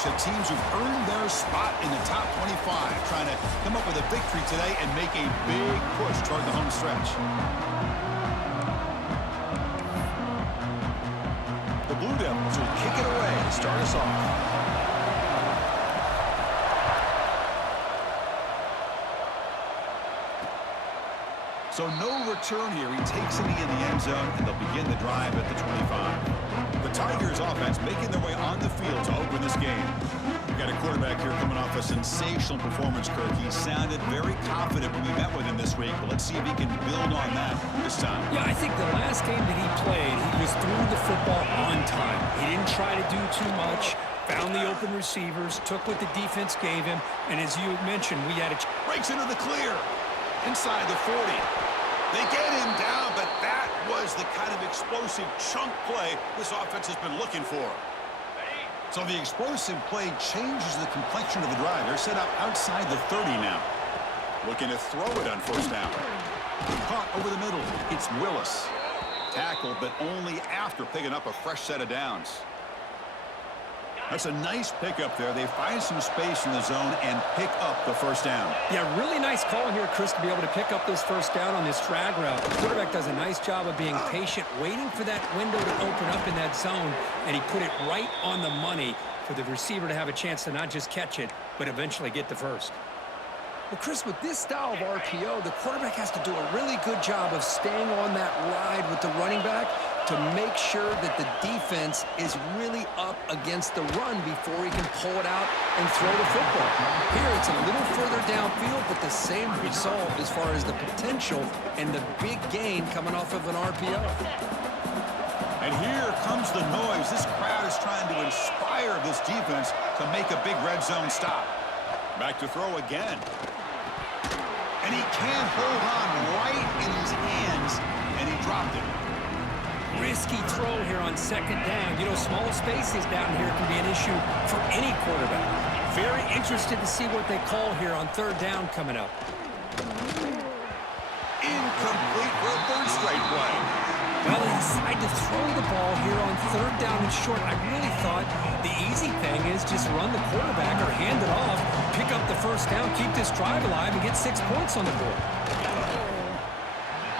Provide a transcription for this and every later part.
bunch of teams who've earned their spot in the top 25, trying to come up with a victory today and make a big push toward the home stretch. The Blue Devils will kick it away to start us off. So no return here. He takes it in the end zone, and they'll begin the drive at the 25. The Tigers offense making their way on the field to open this game. We've got a quarterback here coming off a sensational performance, Kirk. He sounded very confident when we met with him this week, but let's see if he can build on that this time. Yeah, I think the last game that he played, he was through the football on time. He didn't try to do too much, found the open receivers, took what the defense gave him, and as you mentioned, we had a... Breaks into the clear. Inside the 40. They get him down, but that was the kind of explosive chunk play this offense has been looking for. So the explosive play changes the complexion of the drive. They're set up outside the 30 now. Looking to throw it on first down. Caught over the middle. It's Willis. Tackled, but only after picking up a fresh set of downs. That's a nice pickup there. They find some space in the zone and pick up the first down. Yeah, really nice call here, Chris, to be able to pick up this first down on this drag route. The quarterback does a nice job of being patient, waiting for that window to open up in that zone, and he put it right on the money for the receiver to have a chance to not just catch it, but eventually get the first. Well, Chris, with this style of RPO, the quarterback has to do a really good job of staying on that ride with the running back to make sure that the defense is really up against the run before he can pull it out and throw the football. Here, it's a little further downfield, but the same result as far as the potential and the big gain coming off of an RPO. And here comes the noise. This crowd is trying to inspire this defense to make a big red zone stop. Back to throw again. And he can't hold on right in his hands, and he dropped it. Risky throw here on second down. You know, small spaces down here can be an issue for any quarterback. Very interested to see what they call here on third down coming up. Incomplete for a third straight play. Well, he decided to throw the ball here on third down and short. I really thought the easy thing is just run the quarterback or hand it off, pick up the first down, keep this drive alive, and get 6 points on the board.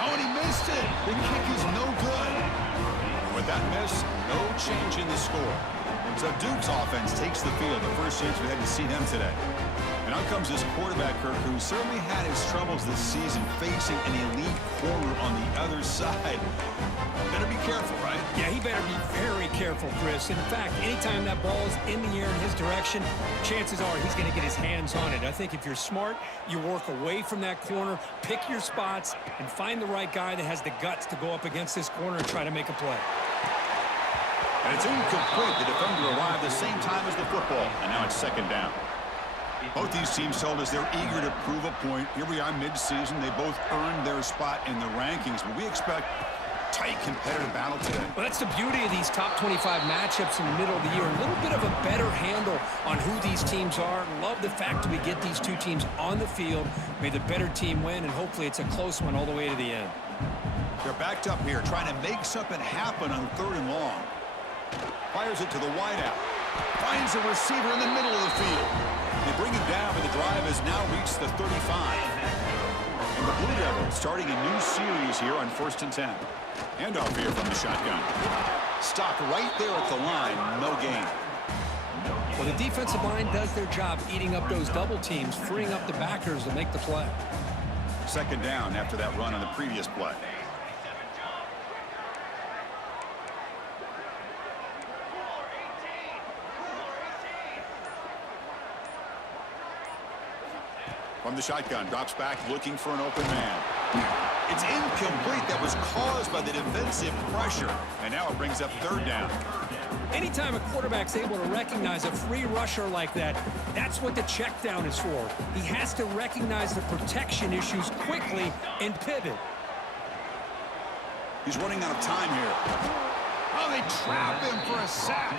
Oh, and he missed it. The kick is no good. With that miss, no change in the score. So Duke's offense takes the field. The first chance we had to see them today. And out comes this quarterback, Kirk, who certainly had his troubles this season facing an elite corner on the other side. Better be careful, right? Yeah, he better be very careful, Chris. In fact, anytime that ball is in the air in his direction, chances are he's going to get his hands on it. I think if you're smart, you work away from that corner, pick your spots, and find the right guy that has the guts to go up against this corner and try to make a play. And it's incomplete. The defender arrived the same time as the football, and now it's second down. Both these teams told us they're eager to prove a point. Here we are mid-season. They both earned their spot in the rankings, but we expect tight competitive battle today. Well, that's the beauty of these top 25 matchups in the middle of the year. A little bit of a better handle on who these teams are. Love the fact that we get these two teams on the field. May the better team win, and hopefully it's a close one all the way to the end. They're backed up here, trying to make something happen on third and long. Fires it to the wideout. Finds a receiver in the middle of the field. They bring him down, but the drive has now reached the 35. And the Blue Devils starting a new series here on 1st and 10. Handoff here from the shotgun. Stopped right there at the line. No gain. Well, the defensive line does their job eating up those double teams, freeing up the backers to make the play. Second down after that run on the previous play. From the shotgun, drops back, looking for an open man. It's incomplete. That was caused by the defensive pressure. And now it brings up third down. Anytime a quarterback's able to recognize a free rusher like that, that's what the check down is for. He has to recognize the protection issues quickly and pivot. He's running out of time here. Oh, they trap him for a sack.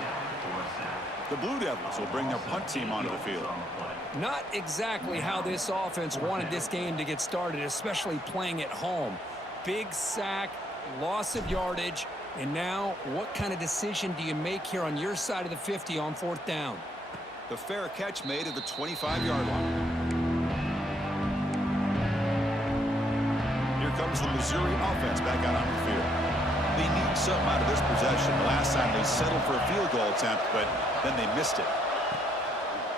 The Blue Devils will bring their punt team onto the field. Not exactly how this offense wanted this game to get started, especially playing at home. Big sack, loss of yardage, and now what kind of decision do you make here on your side of the 50 on 4th down? The fair catch made at the 25-yard line. Here comes the Missouri offense back out on the field. They need something out of this possession. The last time they settled for a field goal attempt, but then they missed it.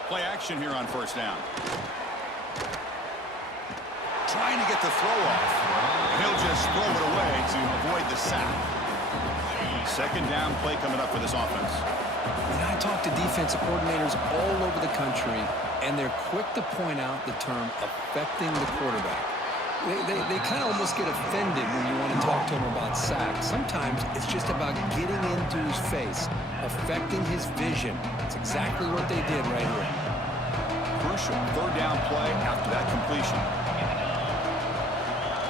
Play action here on first down. Trying to get the throw off. He'll just throw it away to avoid the sack. Second down play coming up for this offense. And I talk to defensive coordinators all over the country, and they're quick to point out the term affecting the quarterback. They kind of almost get offended when you want to talk to them about sacks. Sometimes it's just about getting into his face, affecting his vision. That's exactly what they did right here. Crucial third down play after that completion.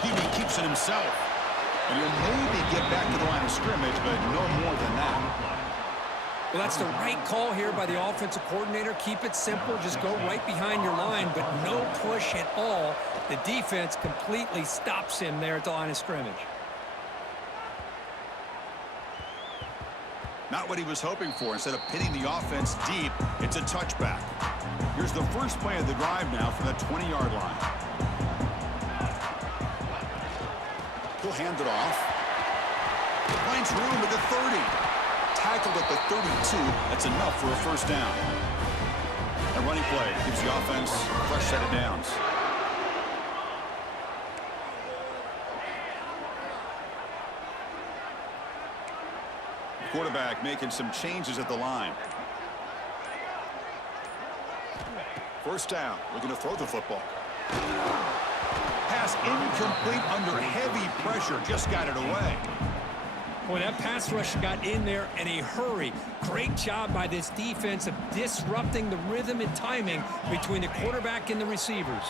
He keeps it himself. And he'll maybe get back to the line of scrimmage, but no more than that. Well, that's the right call here by the offensive coordinator. Keep it simple. Just go right behind your line, but no push at all. The defense completely stops him there at the line of scrimmage. Not what he was hoping for. Instead of pitting the offense deep, it's a touchback. Here's the first play of the drive now from the 20-yard line. He'll hand it off. Finds room at the 30. Tackled at the 32. That's enough for a first down. A running play gives the offense a fresh set of downs. The quarterback making some changes at the line. First down. Looking to throw the football. Pass incomplete under heavy pressure. Just got it away. Boy, that pass rush got in there in a hurry. Great job by this defense of disrupting the rhythm and timing between the quarterback and the receivers.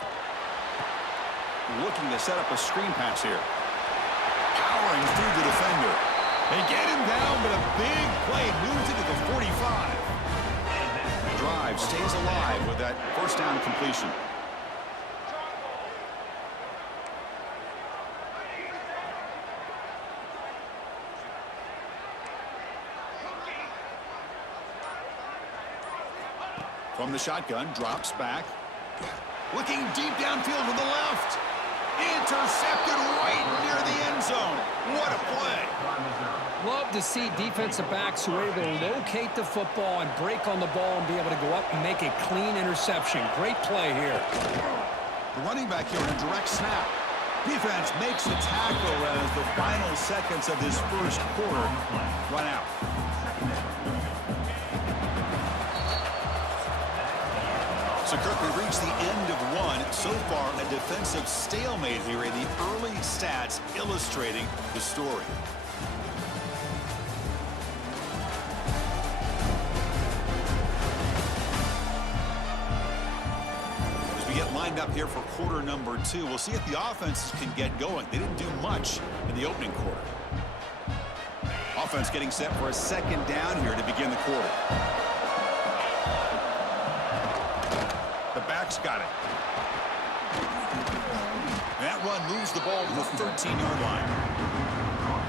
Looking to set up a screen pass here. Powering through the defender. They get him down, but a big play moves into the 45. The drive stays alive with that first down completion. From the shotgun, drops back. Looking deep downfield to the left. Intercepted right near the end zone. What a play. Love to see defensive backs who are able to locate the football and break on the ball and be able to go up and make a clean interception. Great play here. The running back here in a direct snap. Defense makes the tackle as the final seconds of this first quarter run out. So, Kirk, we reached the end of one. So far, a defensive stalemate here, and the early stats illustrating the story. As we get lined up here for quarter number two, we'll see if the offenses can get going. They didn't do much in the opening quarter. Offense getting set for a second down here to begin the quarter. Got it. That run moves the ball to the 13-yard line.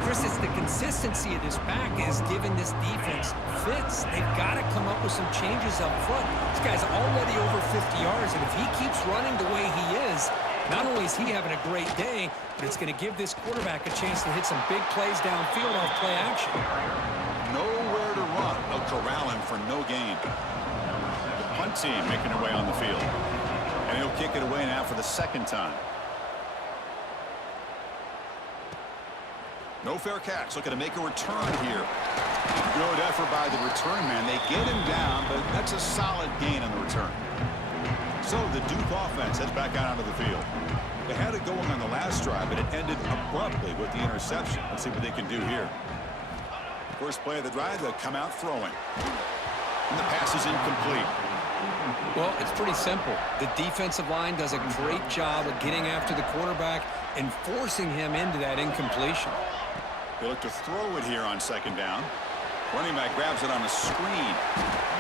Chris, it's the consistency of this back is giving this defense fits. They've got to come up with some changes up front. This guy's already over 50 yards, and if he keeps running the way he is, not only is he having a great day, but it's going to give this quarterback a chance to hit some big plays downfield off play action. Nowhere to run. They'll corral him for no gain. Punt team making their way on the field. And he'll kick it away now for the second time. No fair catch. Looking to make a return here. Good effort by the return man. They get him down, but that's a solid gain on the return. So the Duke offense heads back out onto the field. They had it going on the last drive, but it ended abruptly with the interception. Let's see what they can do here. First play of the drive, they'll come out throwing. And the pass is incomplete. Well, it's pretty simple. The defensive line does a great job of getting after the quarterback and forcing him into that incompletion. They look to throw it here on second down. Running back grabs it on the screen.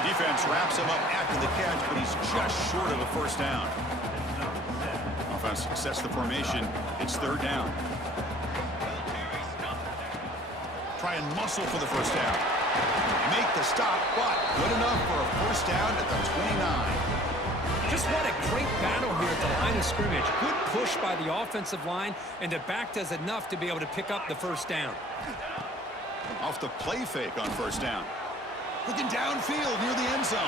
Defense wraps him up after the catch, but he's just short of a first down. Offense sets the formation. It's third down. Try and muscle for the first down. Make the stop, but good enough for a first down at the Just what a great battle here at the line of scrimmage. Good push by the offensive line, and the back does enough to be able to pick up the first down. Off the play fake on first down. Looking downfield near the end zone.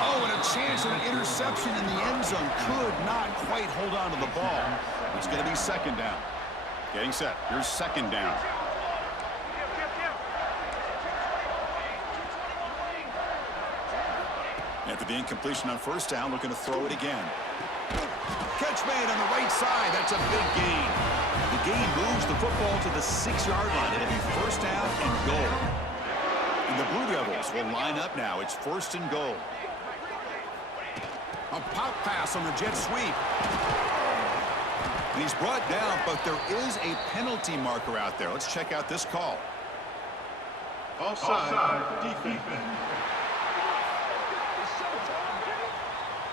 Oh, and a chance at an interception in the end zone. Could not quite hold on to the ball. It's going to be second down. Getting set. Here's second down. After the incompletion on first down, looking to throw it again. Catch made on the right side. That's a big gain. The gain moves the football to the 6-yard line. It'll be first down and goal. And the Blue Devils will line up now. It's first and goal. A pop pass on the jet sweep. And he's brought down, but there is a penalty marker out there. Let's check out this call. Offside, defense.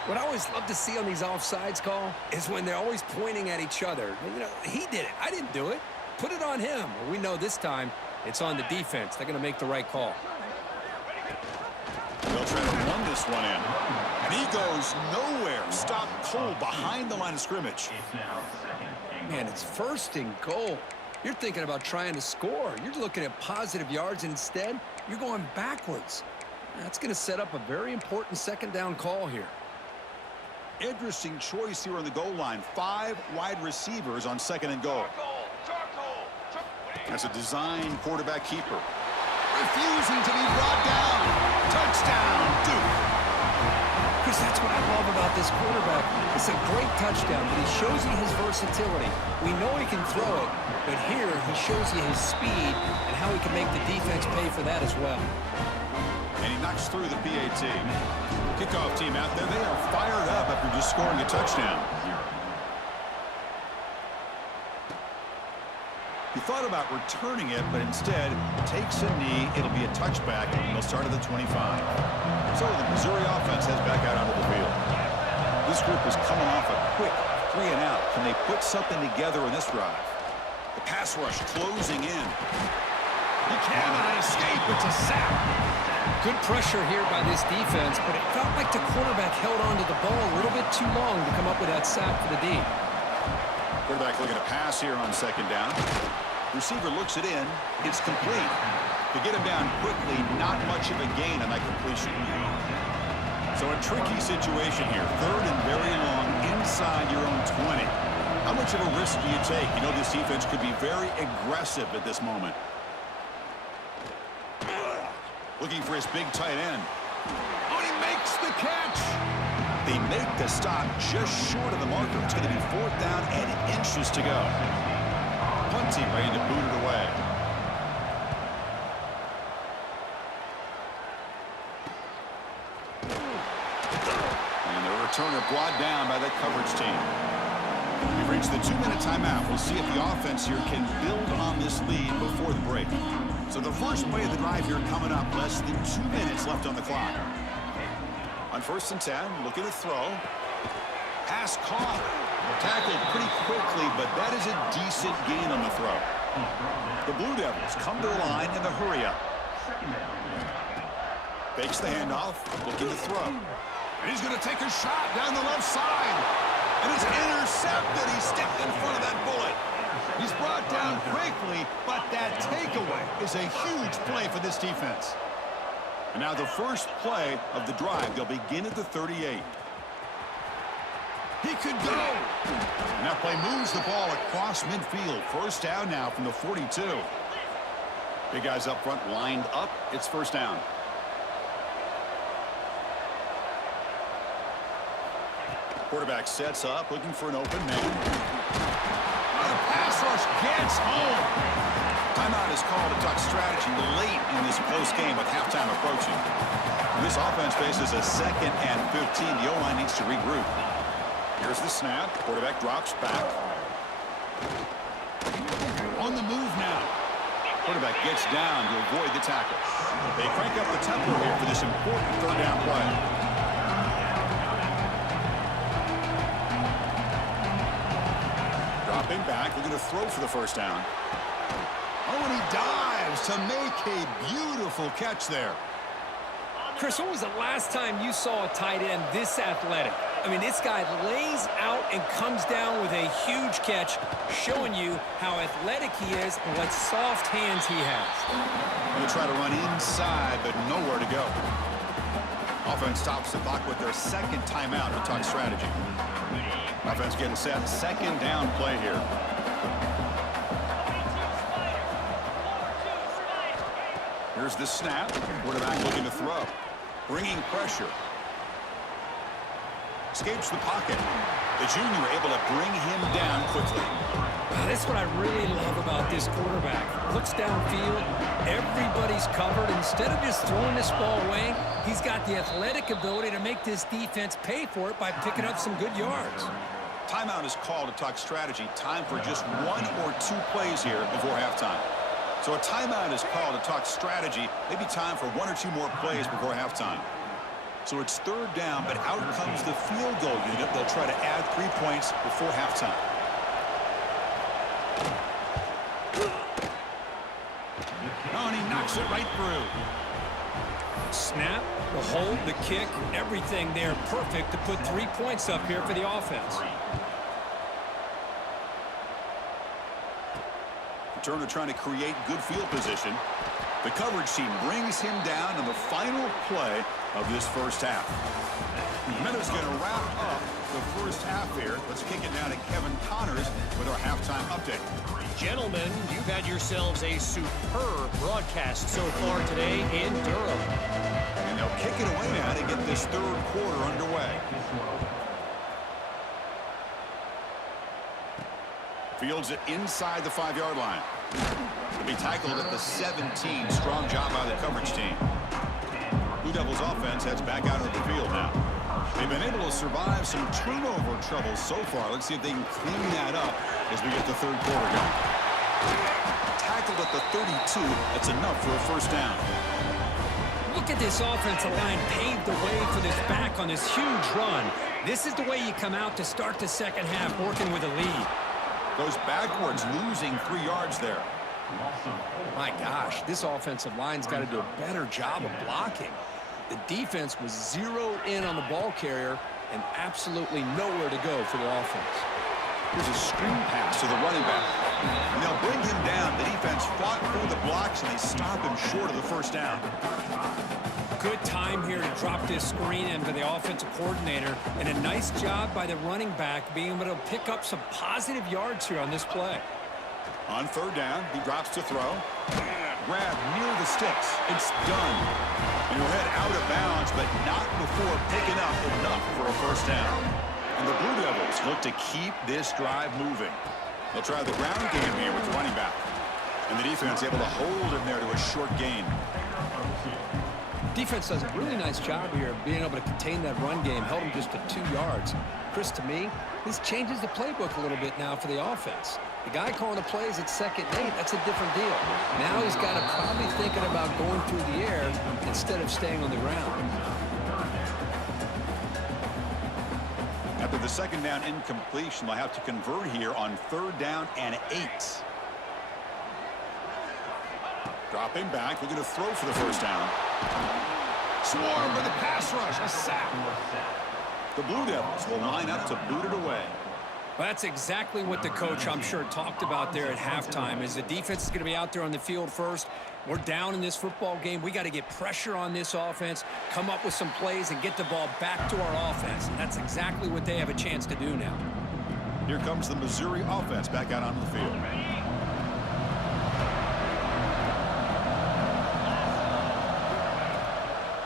What I always love to see on these offsides call is when they're always pointing at each other. You know, he did it. I didn't do it. Put it on him. We know this time it's on the defense. They're going to make the right call. They'll try to run this one in. And he goes nowhere. Stop cold behind the line of scrimmage. Man, it's first and goal. You're thinking about trying to score. You're looking at positive yards, and instead, you're going backwards. That's going to set up a very important second down call here. Interesting choice here on the goal line. 5 wide receivers on second and goal. That's a design quarterback keeper. Refusing to be brought down. Touchdown, Duke. Chris, that's what I love about this quarterback. It's a great touchdown, but he shows you his versatility. We know he can throw it, but here he shows you his speed and how he can make the defense pay for that as well. And he knocks through the PAT. Kickoff team out there, they are fired up after just scoring a touchdown. He thought about returning it, but instead takes a knee. It'll be a touchback, and they'll start at the 25. So the Missouri offense heads back out onto the field. This group is coming off a quick 3 and out. Can they put something together in this drive? The pass rush closing in. He cannot escape. It's a sack. Good pressure here by this defense, but it felt like the quarterback held on to the ball a little bit too long to come up with that sack for the D. Quarterback looking to pass here on second down. Receiver looks it in. It's complete. To get him down quickly, not much of a gain on that completion. So a tricky situation here. Third and very long inside your own 20. How much of a risk do you take? You know this defense could be very aggressive at this moment. Looking for his big tight end. Oh, he makes the catch. They make the stop just short of the marker. It's going to be 4th down and inches to go. Punting, ready to boot it away. And the returner brought down by the coverage team. We've reached the 2-minute timeout. We'll see if the offense here can build on this lead before the break. So the first play of the drive here coming up. Less than 2 minutes left on the clock. On 1st and 10, looking to throw. Pass caught. Tackled pretty quickly, but that is a decent gain on the throw. The Blue Devils come to the line in the hurry-up. Fakes the handoff, looking to throw. And he's going to take a shot down the left side. And it's intercepted. He stepped in front of that bullet. He's brought down quickly, but that takeaway is a huge play for this defense. And now the first play of the drive. They'll begin at the 38. He could go. And that play moves the ball across midfield. First down now from the 42. Big guys up front lined up. It's first down. Quarterback sets up, looking for an open man. The pass rush gets home. Timeout is called to talk strategy late in this close game with halftime approaching. This offense faces a 2nd and 15. The O-line needs to regroup. Here's the snap. Quarterback drops back. On the move now. Quarterback gets down to avoid the tackle. They crank up the tempo here for this important 3rd down play. Dropping back, looking to throw for the first down. Oh, and he dives to make a beautiful catch there. Chris, when was the last time you saw a tight end this athletic? I mean, this guy lays out and comes down with a huge catch, showing you how athletic he is and what soft hands he has. Going to try to run inside, but nowhere to go. Offense stops the clock with their second timeout to talk strategy. Offense getting set. Second down play here. Here's the snap. Quarterback looking to throw. Bringing pressure. Escapes the pocket. The junior able to bring him down quickly. That's what I really love about this quarterback. Looks downfield. Everybody's covered. Instead of just throwing this ball away, he's got the athletic ability to make this defense pay for it by picking up some good yards. Timeout is called to talk strategy. Time for just 1 or 2 plays here before halftime. So a timeout is called to talk strategy. Maybe time for 1 or 2 more plays before halftime. So it's third down, but out comes the field goal unit. They'll try to add 3 points before halftime. Oh, and he knocks it right through. Snap, the hold, the kick, everything there perfect to put 3 points up here for the offense. Turner trying to create good field position. The coverage team brings him down in the final play of this first half. Minutes going to wrap up the first half here. Let's kick it down to Kevin Connors with our halftime update. Gentlemen, you've had yourselves a superb broadcast so far today in Durham. And they'll kick it away now to get this third quarter underway. Fields it inside the 5-yard line. To be tackled at the 17. Strong job by the coverage team. Blue Devils offense heads back out of the field now. They've been able to survive some turnover troubles so far. Let's see if they can clean that up as we get the third quarter going. Tackled at the 32. That's enough for a first down. Look at this offensive line paved the way for this back on this huge run. This is the way you come out to start the second half, working with a lead. Goes backwards, losing 3 yards there. My gosh, this offensive line's got to do a better job of blocking. The defense was zeroed in on the ball carrier and absolutely nowhere to go for the offense. Here's a screen pass to the running back. And they'll bring him down. The defense fought through the blocks, and they stop him short of the first down. Good time here to drop this screen in for the offensive coordinator, and a nice job by the running back being able to pick up some positive yards here on this play. On third down, he drops to throw. Grab near the sticks. It's done. And he'll head out of bounds, but not before picking up enough for a first down. And the Blue Devils look to keep this drive moving. They'll try the ground game here with the running back. And the defense able to hold him there to a short gain. Defense does a really nice job here of being able to contain that run game, held him just to 2 yards. Chris, to me, this changes the playbook a little bit now for the offense. The guy calling the plays at 2nd and 8, that's a different deal. Now he's got to probably thinking about going through the air instead of staying on the ground. After the second down incompletion, they'll have to convert here on third down and 8. Dropping back, looking to throw for the first down. Swarm with the pass rush, a sack. The Blue Devils will line up to boot it away. Well, that's exactly what the coach, I'm sure, talked about there at halftime, is the defense is going to be out there on the field first. We're down in this football game. We got to get pressure on this offense, come up with some plays, and get the ball back to our offense. And that's exactly what they have a chance to do now. Here comes the Missouri offense back out onto the field.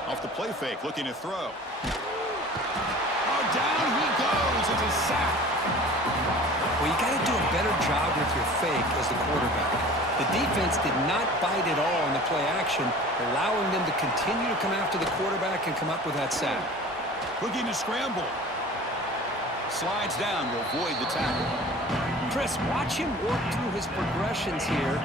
Off the play fake, looking to throw. Oh, down he goes. It's a sack. Well, you got to do a better job with your fake as the quarterback. The defense did not bite at all on the play action, allowing them to continue to come after the quarterback and come up with that sack. Looking to scramble. Slides down to avoid the tackle. Chris, watch him work through his progressions here.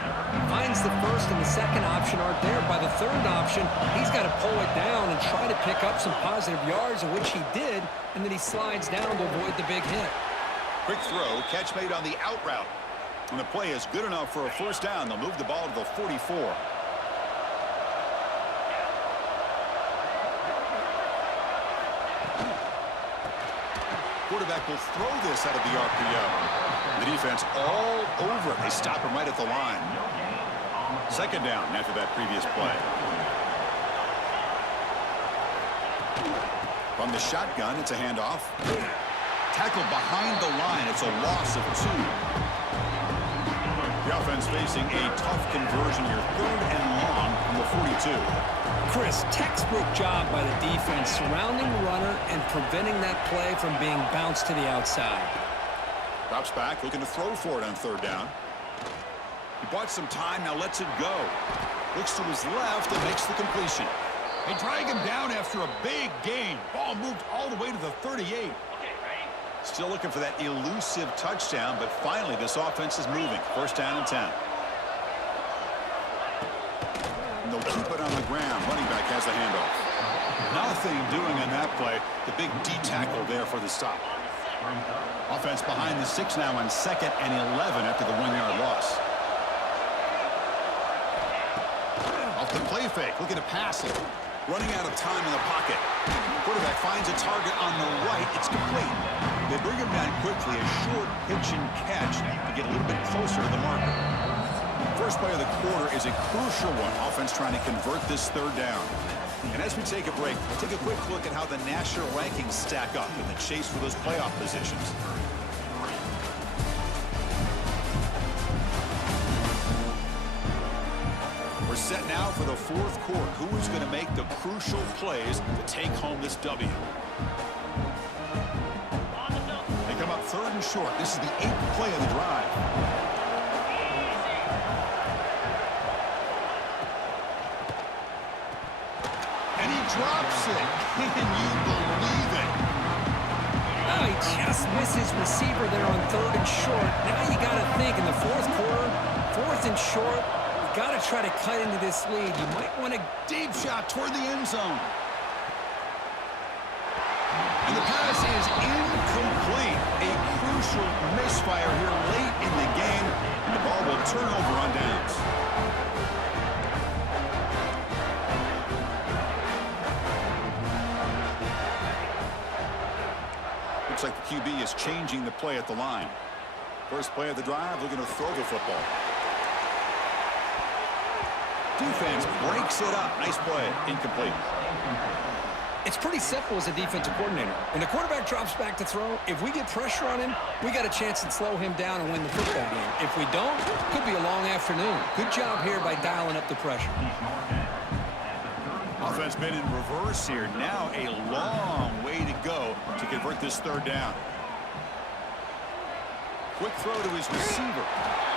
Finds the first and the second option aren't there. By the third option, he's got to pull it down and try to pick up some positive yards, in which he did, and then he slides down to avoid the big hit. Quick throw, catch made on the out route. And the play is good enough for a first down. They'll move the ball to the 44. Quarterback will throw this out of the RPO. The defense all over it. They stop him right at the line. Second down after that previous play. From the shotgun, it's a handoff. Tackle behind the line. It's a loss of 2. The offense facing a tough conversion here. 3rd and long from the 42. Chris, textbook job by the defense surrounding the runner and preventing that play from being bounced to the outside. Drops back, looking to throw for it on 3rd down. He bought some time, now lets it go. Looks to his left and makes the completion. They drag him down after a big gain. Ball moved all the way to the 38. Still looking for that elusive touchdown, but finally this offense is moving. 1st down and 10. And they'll keep it on the ground. Running back has the handoff. Nothing doing on that play. The big D tackle there for the stop. Offense behind the 6 now on 2nd and 11 after the 1-yard loss. Off the play fake, looking to pass it. Running out of time in the pocket. Quarterback finds a target on the right. It's complete. They bring him down quickly. A short pitch and catch to get a little bit closer to the marker. First play of the quarter is a crucial one. Offense trying to convert this 3rd down. And as we take a break, take a quick look at how the national rankings stack up in the chase for those playoff positions. We're set now for the 4th quarter. Who is going to make the crucial plays to take home this W? They come up 3rd and short. This is the 8th play of the drive. And he drops it. Can you believe it? Oh, he just misses receiver there on 3rd and short. Now you got to think in the 4th quarter, 4th and short, got to try to cut into this lead. You might want a deep shot toward the end zone. And the pass is incomplete. A crucial misfire here late in the game. And the ball will turn over on downs. Looks like the QB is changing the play at the line. First play of the drive, looking to throw the football. Defense breaks it up. Nice play. Incomplete. It's pretty simple as a defensive coordinator. When the quarterback drops back to throw, if we get pressure on him, we got a chance to slow him down and win the football game. If we don't, it could be a long afternoon. Good job here by dialing up the pressure. Offense been in reverse here. Now a long way to go to convert this 3rd down. Quick throw to his receiver.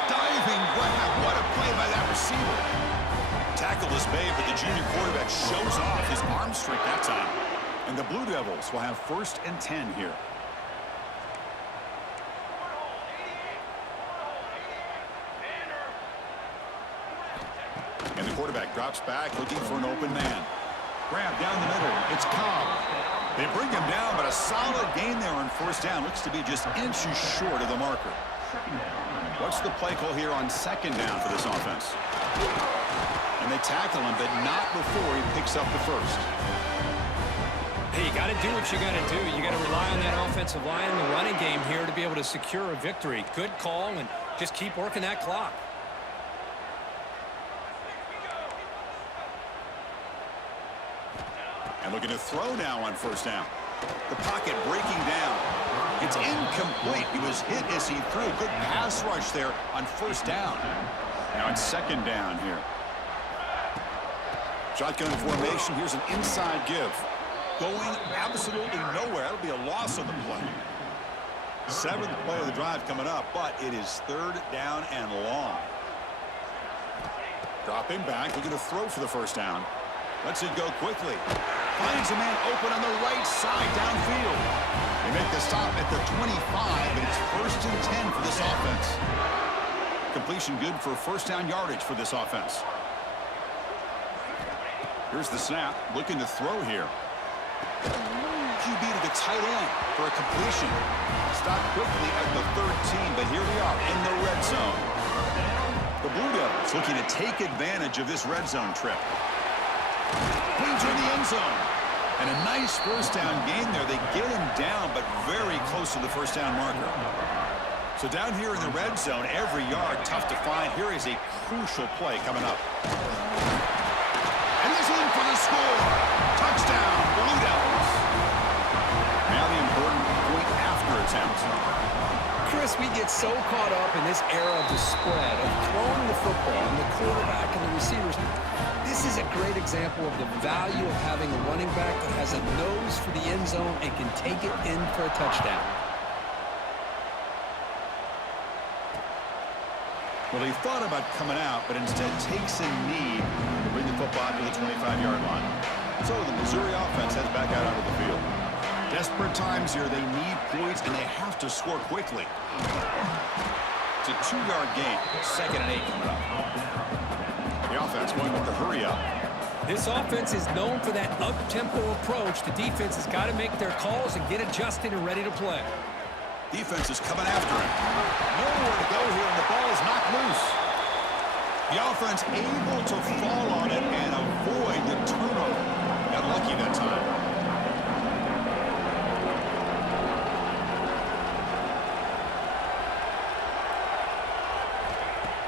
Diving grab. What a play by that receiver. Tackle is made, but the junior quarterback shows off his arm strength that time. And the Blue Devils will have 1st and 10 here. And the quarterback drops back, looking for an open man. Grab down the middle. It's Cobb. They bring him down, but a solid gain there on 1st down. Looks to be just inches short of the marker. What's the play call here on 2nd down for this offense? And they tackle him, but not before he picks up the 1st. Hey, you got to do what you got to do. You got to rely on that offensive line in the running game here to be able to secure a victory. Good call, and just keep working that clock. And looking to throw now on 1st down. The pocket breaking down. It's incomplete. He was hit as he threw. Good pass rush there on 1st down. Now it's 2nd down here. Shotgun formation. Here's an inside give. Going absolutely nowhere. That'll be a loss on the play. 7th play of the drive coming up, but it is 3rd down and long. Dropping back, looking to throw for the 1st down. Lets it go quickly. Finds a man open on the right side downfield. They make the stop at the 25, but it's 1st and 10 for this offense. Completion good for 1st down yardage for this offense. Here's the snap, looking to throw here. QB to the tight end for a completion. Stopped quickly at the 13, but here we are in the red zone. The Blue Devils looking to take advantage of this red zone trip. Brings in the end zone. And a nice 1st down gain there. They get him down, but very close to the first down marker. So down here in the red zone, every yard tough to find. Here is a crucial play coming up. And he's in for the score. Touchdown, Blue Devils. Now the important point after attempt. Chris, we get so caught up in this era of the spread, of throwing the football and the quarterback and the receivers. This is a great example of the value of having a running back that has a nose for the end zone and can take it in for a touchdown. Well, he thought about coming out, but instead takes a knee to bring the football to the 25-yard line. So the Missouri offense heads back out onto the field. Desperate times here. They need points, and they have to score quickly. It's a 2-yard gain. 2nd and 8 coming up. The offense going with the hurry up. This offense is known for that up-tempo approach. The defense has got to make their calls and get adjusted and ready to play. Defense is coming after him. Nowhere to go here, and the ball is knocked loose. The offense able to fall on it and avoid the turnover. Got lucky that time.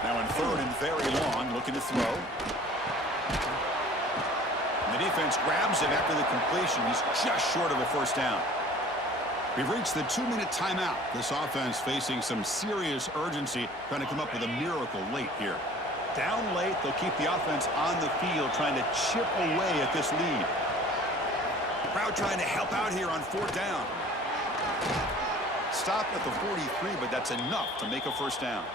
Now in 3rd and very long, looking to throw. And the defense grabs him after the completion. He's just short of a first down. We've reached the 2-minute timeout. This offense facing some serious urgency, trying to come up with a miracle late here. Down late, they'll keep the offense on the field, trying to chip away at this lead. Crowd trying to help out here on 4th down. Stop at the 43, but that's enough to make a first down.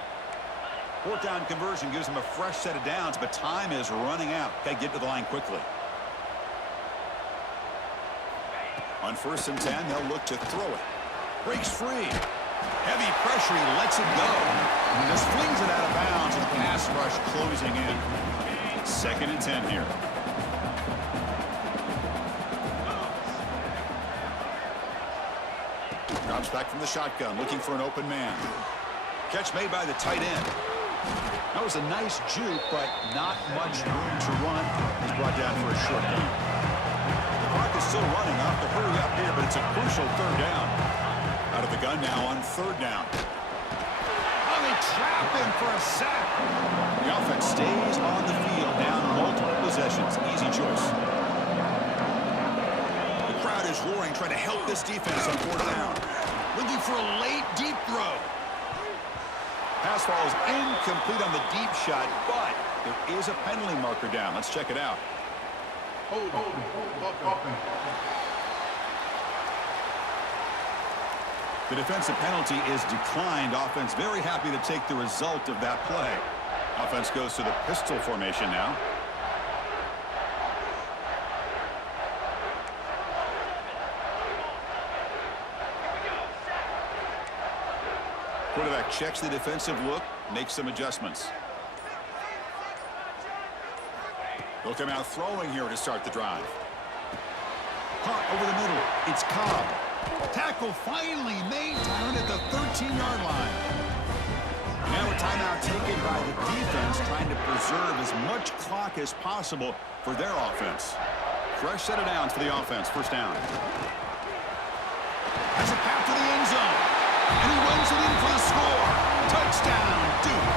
4th down conversion gives them a fresh set of downs, but time is running out. Got to get to the line quickly. On 1st and 10, they'll look to throw it. Breaks free. Heavy pressure, he lets it go. And just flings it out of bounds, and the pass rush closing in. 2nd and 10 here. Drops back from the shotgun, looking for an open man. Catch made by the tight end. That was a nice juke, but not much room to run. He's brought down for a short gain. Clock is still running. Off to hurry up here, but it's a crucial 3rd down. Out of the gun now on 3rd down. Oh, they trap him for a sack. The offense stays on the field, down multiple possessions. Easy choice. The crowd is roaring, trying to help this defense on 4th down. Looking for a late, deep throw. Pass ball is incomplete on the deep shot, but there is a penalty marker down. Let's check it out. The defensive penalty is declined. Offense very happy to take the result of that play. Offense goes to the pistol formation now. Quarterback checks the defensive look, makes some adjustments. They'll come out throwing here to start the drive. Caught over the middle. It's Cobb. Tackle finally made down at the 13-yard line. Now a timeout taken by the defense, trying to preserve as much clock as possible for their offense. Fresh set of downs for the offense. First down. Has a path to the end zone. And he runs it in for the score. Touchdown, Duke.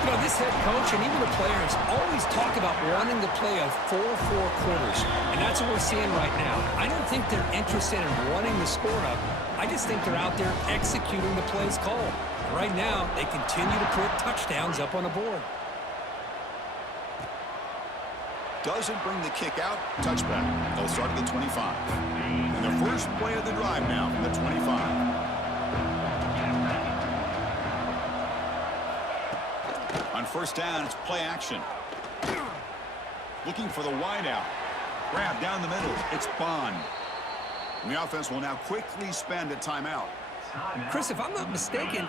You know, this head coach and even the players always talk about wanting to play a 4-4 quarters, and that's what we're seeing right now. I don't think they're interested in running the score up. I just think they're out there executing the plays called. And right now, they continue to put touchdowns up on the board. Doesn't bring the kick out. Touchback. They'll start at the 25. And the first play of the drive now from the 25. On first down, it's play action. Looking for the wideout. Grab down the middle. It's Bond. And the offense will now quickly spend a timeout. Chris, if I'm not mistaken,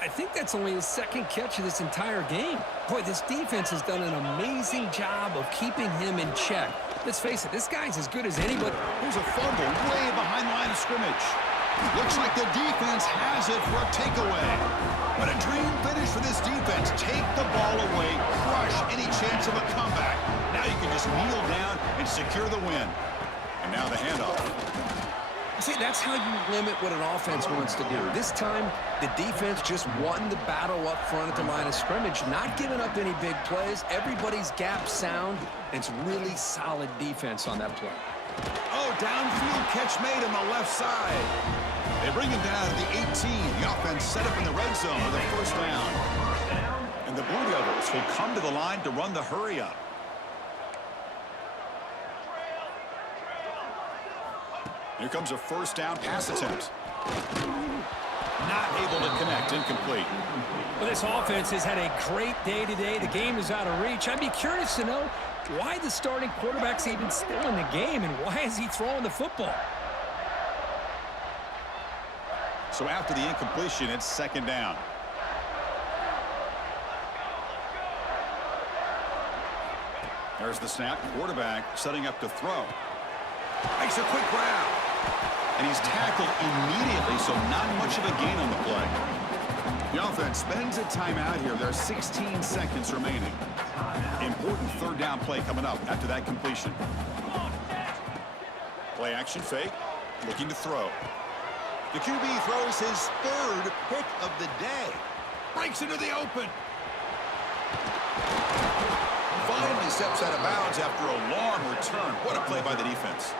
I think that's only his 2nd catch of this entire game. Boy, this defense has done an amazing job of keeping him in check. Let's face it, this guy's as good as anybody. There's a fumble way behind the line of scrimmage. Looks like the defense has it for a takeaway. But a dream finish for this defense. Take the ball away, crush any chance of a comeback. Now you can just kneel down and secure the win. And now the handoff. See, that's how you limit what an offense wants to do. This time, the defense just won the battle up front at the line of scrimmage, not giving up any big plays. Everybody's gap sound. It's really solid defense on that play. Oh, downfield catch made on the left side. They bring him down to the 18. The offense set up in the red zone with a first down. And the Blue Devils will come to the line to run the hurry up. Here comes a first down pass attempt. Not able to connect, incomplete. Well, this offense has had a great day today. The game is out of reach. I'd be curious to know why the starting quarterback's even still in the game and why is he throwing the football? So after the incompletion, it's second down. There's the snap. Quarterback setting up to throw. Makes a quick grab. And he's tackled immediately, so not much of a gain on the play. The offense spends a timeout here. There are 16 seconds remaining. Important third down play coming up after that completion. Play action fake. Looking to throw. The QB throws his third pick of the day. Breaks into the open. Finally steps out of bounds after a long return. What a play by the defense.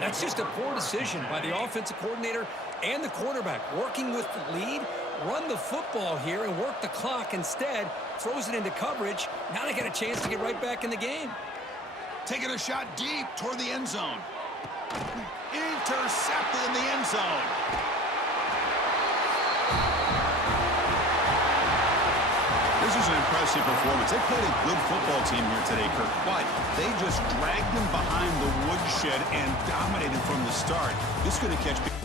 That's just a poor decision by the offensive coordinator and the quarterback. Working with the lead, run the football here and work the clock instead. Throws it into coverage. Now they get a chance to get right back in the game. Taking a shot deep toward the end zone. Intercepted in the end zone. This is an impressive performance. They played a good football team here today, Kirk, but they just dragged them behind the woodshed and dominated from the start. This is going to catch people.